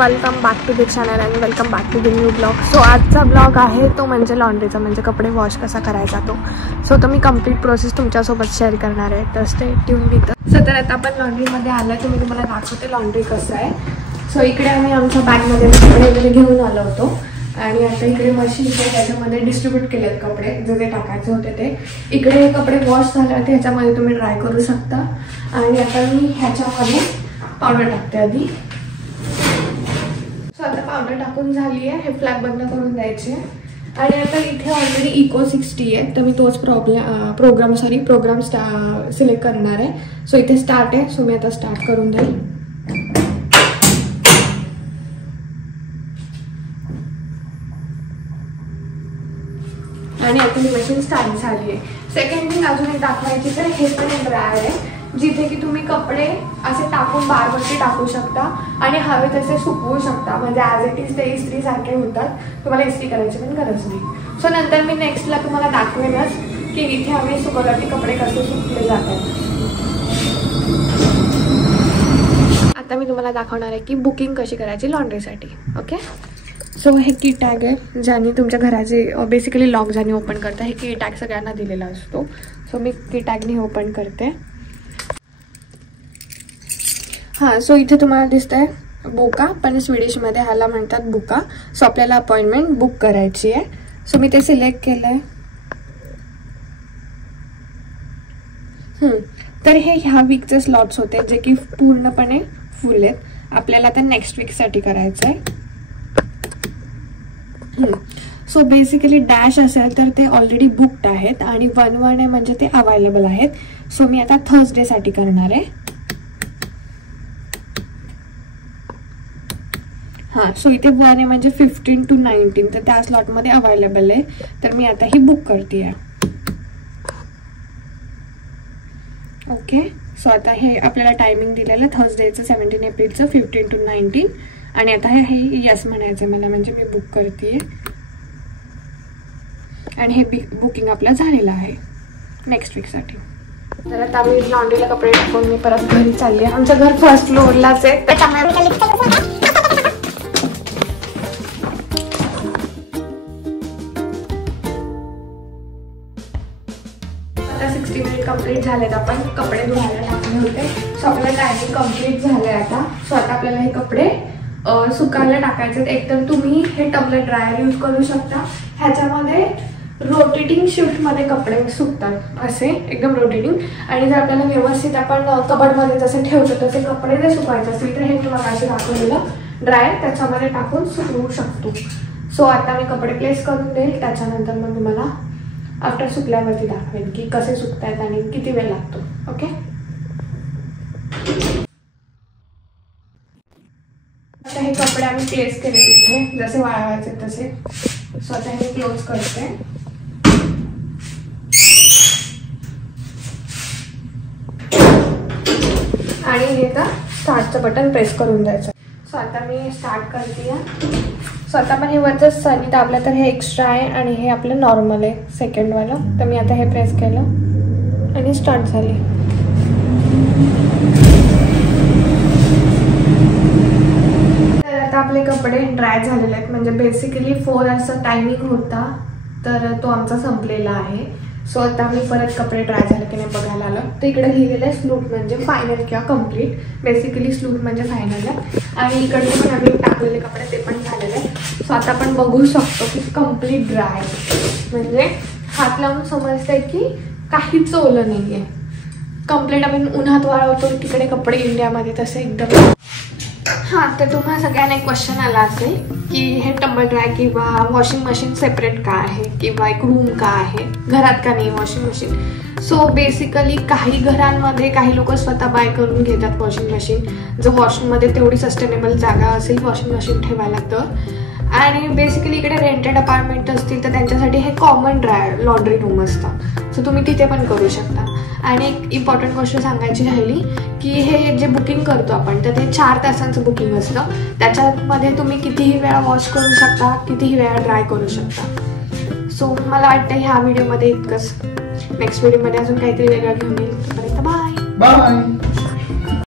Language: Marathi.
Welcome back to the channel and welcome back to the new blog. So आजचा ब्लॉग आहे तो म्हणजे लॉन्ड्रीचा, म्हणजे कपडे वॉश कसा करायचा तो. सो तो मी कंप्लीट प्रोसेस तुमच्यासोबत शेअर करणार आहे, तर स्टे ट्यून विथ. सो तर आता आपण लॉन्ड्रीमध्ये आलो आहे, तुम्ही तुम्हाला दाखवते लॉन्ड्री कसं आहे. सो इकडे आम्ही आमच्या बॅगमध्ये कपडे वगैरे घेऊन आलो होतो आणि आता इकडे मशीन आहे, त्याच्यामध्ये डिस्ट्रीब्यूट केलेत कपडे जे जे टाकायचे होते ते. इकडे कपडे वॉश झाले ते ह्याच्यामध्ये तुम्ही ड्राय करू शकता. आणि आता मी ह्याच्यामध्ये पावडर टाकते आधी. सो आता पावडर टाकून झाली आहे, हे फ्लॅग बंद करून द्यायचे. आणि आता इथे ऑलरेडी इको 60 आहे, तर मी तोच प्रोग्राम सिलेक्ट करणार आहे. सो इथे स्टार्ट आहे, सो मी आता स्टार्ट करून देईल. आणि आता ही मशीन स्टार्ट झाली आहे. सेकंड थिंग अजून एक दाखवायची, तर हे पण एक ड्रायर आहे जिथे की तुम्ही कपडे असे टाकून बारवरती टाकू शकता आणि हवे तसे सुकवू शकता. म्हणजे ॲज इट इज ते इस्त्री सारखे होतात, तुम्हाला इस्त्री करायची पण गरज नाही. सो नंतर मी नेक्स्टला तुम्हाला दाखवेनच की इथे आम्ही सुकवल्यावरती कपडे कसे सुकले जातात. आता मी तुम्हाला दाखवणार आहे की बुकिंग कशी करायची लॉन्ड्रीसाठी. ओके, सो हे की टॅग आहे ज्याने तुमच्या घराचे बेसिकली लॉक ज्याने ओपन करता. हे की टॅग सगळ्यांना दिलेला असतो. सो मी की टॅगने ओपन करते. हां, सो इथे तुम्हाला दिसतंय बुका, पण स्वीडिशमध्ये ह्याला म्हणतात बुका. सो आपल्याला अपॉइंटमेंट बुक करायची आहे. सो मी ते सिलेक्ट केलं आहे. तर हे ह्या वीकचे स्लॉट्स होते जे की पूर्णपणे फुल आहेत. आपल्याला आता नेक्स्ट वीकसाठी करायचं आहे. सो बेसिकली डॅश असेल तर ते ऑलरेडी बुकड आहेत आणि 1-1 आहे म्हणजे ते अवेलेबल आहेत. सो मी आता थर्सडेसाठी करणार आहे. हां, सो इथे 1 आहे म्हणजे 15 to 19, तर त्या स्लॉटमध्ये अवेलेबल आहे. तर मी आता ही बुक करते आहे. ओके, सो आता हे आपल्याला टायमिंग दिलेलं आहे थर्सडेचं 17 एप्रिलचं 15 to 19. आणि आता हे यस म्हणायचं आहे मला, म्हणजे मी बुक करते आहे. आणि हे बुकिंग आपलं झालेलं आहे नेक्स्ट वीकसाठी. तर आता मी लॉन्ड्रीला कपडे टाकून मी परत घरी चालली आहे. आमचं घर फर्स्ट फ्लोअरलाच आहे. आता 60 मिनिट कंप्लीट झालेत. आपण कपडे धुवायला टाकले होते. सो आपल्याला टायमिंग कंप्लीट झालंय आता. सो आता आपल्याला हे कपडे सुकायला टाकायचे. एकदम तुम्ही हे टम्बलर ड्रायर यूज करू शकता. ह्याच्यामध्ये रोटेटिंग शिफ्टमध्ये कपडे सुकतात, असे एकदम रोटेटिंग. आणि जर आपल्याला व्यवस्थित आपण कबडमध्ये जसे ठेवतो तसे कपडे जर सुकवायचे असतील तर हे तुम्हाला असे दाखवलेलं ड्रायर त्याच्यामध्ये टाकून सुकवू शकतो. सो आता मी कपडे प्लेस करून देईल, त्याच्यानंतर मग तुम्हाला आफ्टर सुकल्यावरती दाखवेल की कसे सुकतायत आणि किती वेळ लागतो. ओके, आता हे कपडे आम्ही प्लेस केले तिथे जसे वाळवायचे तसे. सो आता हे क्लोज करते. आणि हे आता स्टार्टचं बटन प्रेस करून द्यायचं. सो आता मी स्टार्ट करते. सो आता पण हे वरचं सनी दाबलं तर हे एक्स्ट्रा आहे आणि हे आपलं नॉर्मल आहे सेकंडवालं. तर मी आता हे प्रेस केलं आणि स्टार्ट झाले. तर आता आपले कपडे ड्राय झालेले आहेत. म्हणजे बेसिकली 4 असं टायमिंग होता, तर तो आमचा संपलेला आहे. सो आता मी परत कपडे ड्राय झाले की नाही बघायला आलं. तर इकडे लिहिलेलं आहे स्लूट म्हणजे फायनल किंवा कम्प्लीट. बेसिकली स्लूट म्हणजे फायनल आहे. आणि इकडे पण आम्ही टाकलेले कपडे ते पण झालेले आहे. सो आता आपण बघू शकतो की कम्प्लीट ड्राय, म्हणजे हात लावून समजतंय की काहीच ओलं नाही आहे. कम्प्लीट आम्ही उन्हात वाळवतो तिकडे कपडे इंडियामध्ये तसे एकदम. हां, तर तुम्हाला सगळ्यांना एक क्वेश्चन आला असेल की हे टंबल ड्राय किंवा वॉशिंग मशीन सेपरेट का आहे किंवा एक रूम का आहे, घरात का नाही वॉशिंग मशीन. सो बेसिकली काही घरांमध्ये काही लोक स्वतः बाय करून घेतात वॉशिंग मशीन, जर वॉशरूममध्ये तेवढी सस्टेनेबल जागा असेल वॉशिंग मशीन ठेवायला तर. आणि बेसिकली इकडे रेंटेड अपार्टमेंट असतील तर त्यांच्यासाठी हे कॉमन लॉन्ड्री रूम असतं. सो तुम्ही तिथे पण करू शकता. आणि एक इम्पॉर्टंट गोष्ट सांगायची राहिली की हे जे बुकिंग करतो आपण तर ते 4 तासांचं बुकिंग असतं. त्याच्यामध्ये तुम्ही कितीही वेळा वॉश करू शकता, कितीही वेळा ड्राय करू शकता. सो मला वाटतं ह्या व्हिडिओमध्ये इतकंच. नेक्स्ट व्हिडिओमध्ये अजून काहीतरी वेगळं घेऊन येईल. तोपर्यंत बाय.